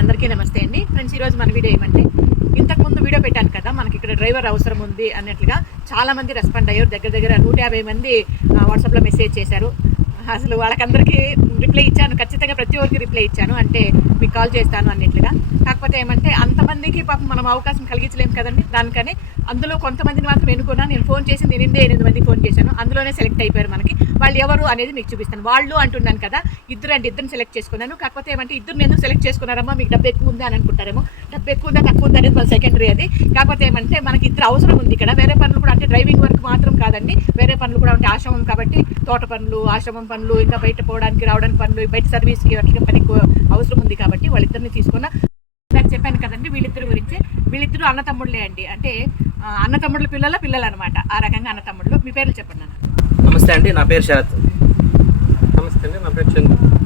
అందరికీ నమస్తే అండి ఫ్రెండ్స్. ఈరోజు మన వీడియో ఏమంటే, ఇంతకుముందు వీడియో పెట్టాను కదా, మనకి ఇక్కడ డ్రైవర్ అవసరం ఉంది అన్నట్లుగా చాలామంది రెస్పాండ్ అయ్యారు. దగ్గర 150 మంది వాట్సాప్లో మెసేజ్ చేశారు. అసలు వాళ్ళకందరికీ రిప్లై ఇచ్చాను, ఖచ్చితంగా ప్రతి ఒక్కరికి రిప్లై ఇచ్చాను. అంటే మీకు కాల్ చేస్తాను అన్నట్లుగా. కాకపోతే ఏమంటే, అంతమందికి పాపం మనం అవకాశం కలిగించలేము కదండి. దానికని అందులో కొంతమందిని మాత్రం ఎన్నుకున్నా. నేను ఫోన్ చేసింది 8 మందికి ఫోన్ చేశాను. అందులోనే సెలెక్ట్ అయిపోయారు. మనకి వాళ్ళు ఎవరు అనేది మీకు చూపిస్తాను. వాళ్ళు అంటున్నాను కదా, ఇద్దరిని సెలెక్ట్ చేసుకున్నాను. కాకపోతే ఏమంటే, ఇద్దరు ఎందుకు సెలెక్ట్ చేసుకున్నారమ్మా, మీకు డబ్బు ఎక్కువ ఉందా అని అనుకుంటారేమో. డబ్బు ఎక్కువ ఉందా తక్కువ ఉందా అనేది మన సెకండరీ అది. కాకపోతే ఏమంటే, మనకి ఇద్దరు అవసరం ఉంది ఇక్కడ. వేరే పనులు కూడా, అంటే డ్రైవింగ్ వర్క్ మాత్రం కాదండి, వేరే పనులు కూడా ఉంటాయి. ఆశ్రమం కాబట్టి తోట పనులు, ఆశ్రమం పనులు, ఇంకా బయట పోవడానికి రావడానికి పనులు, బయట సర్వీస్కి వాటికి పనికి అవసరం ఉంది కాబట్టి వాళ్ళిద్దరిని తీసుకున్న. నాకు చెప్పాను కదండి వీళ్ళిద్దరి గురించి. వీళ్ళిద్దరు అన్నతమ్ముళ్ళే అండి. అంటే అన్నతమ్ముళ్ళ పిల్లలు అనమాట. ఆ రకంగా అన్నతమ్ముళ్ళు. మీ పేర్లు చెప్పండి. నమస్తే అండి, నా పేరు శరత్. నమస్తే అండి, నా పేరు చంద్ర.